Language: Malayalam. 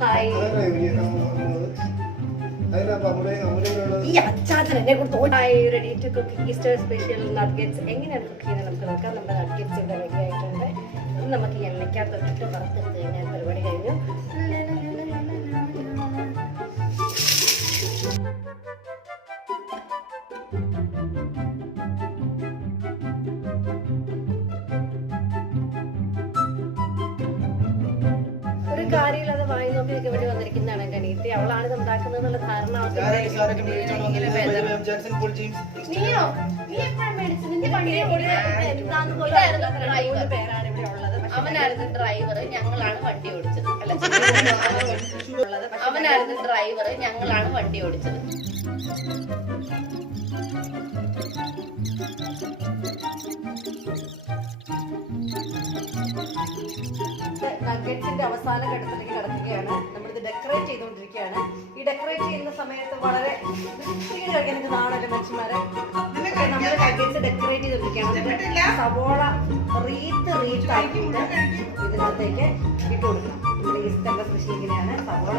ഹായ്. ഈ അച്ചാച്ചൻ എന്നെ കുറിച്ച് ready to cook Easter special nuggets എങ്ങനെയാണ് കുക്ക് ചെയ്യുന്നത് നമുക്ക് നോക്കാം. നമ്മുടെ നഗ്ഗറ്റ്സ് ഇവിടെ റെഡി ആയിട്ടുണ്ട്. ഇനി നമുക്ക് എണ്ണയ്ക്കകത്തിട്ട് വറുത്തെടുത്ത് കഴിഞ്ഞാൽ പരിപാടി കഴിഞ്ഞു. ഒരു കാര്യമില്ലാതെ വായി നോക്കിയൊക്കെ ഇവിടെ വന്നിരിക്കുന്നതാണ് എന്റെ അനിയത്തി. അവളാണ് ഇത് ഉണ്ടാക്കുന്നത് എന്നുള്ള ധാരണ പേരാണ് ഇവിടെ ഉള്ളത്. അവനായിരുന്നു ഡ്രൈവർ, ഞങ്ങളാണ് വണ്ടി ഓടിച്ചത്. അവനായിരുന്നു ഡ്രൈവർ, ഞങ്ങളാണ് വണ്ടി ഓടിച്ചത്. നഗ്ഗറ്റ്സിന്റെ അവസാന ഘട്ടത്തിലേക്ക് കടക്കുകയാണ്. നമ്മളിത് ഡെക്കറേറ്റ് ചെയ്തുകൊണ്ടിരിക്കുകയാണ്. ഈ ഡെക്കറേറ്റ് ചെയ്യുന്ന സമയത്ത് വളരെ കഴിക്കാൻ നാണല്ലോ മനുഷ്യന്മാരെ. നമ്മൾ നഗ്ഗറ്റ്സ് ഡെക്കറേറ്റ് ചെയ്തുകൊണ്ടിരിക്കുകയാണ്. സവോള റീത്താക്കിയിട്ട് ഇതിനകത്തേക്ക് ഇട്ട് കൊടുക്കണം. നമ്മുടെ ഈസ്റ്ററിന്റെ കൃഷി ഇങ്ങനെയാണ്. സവോള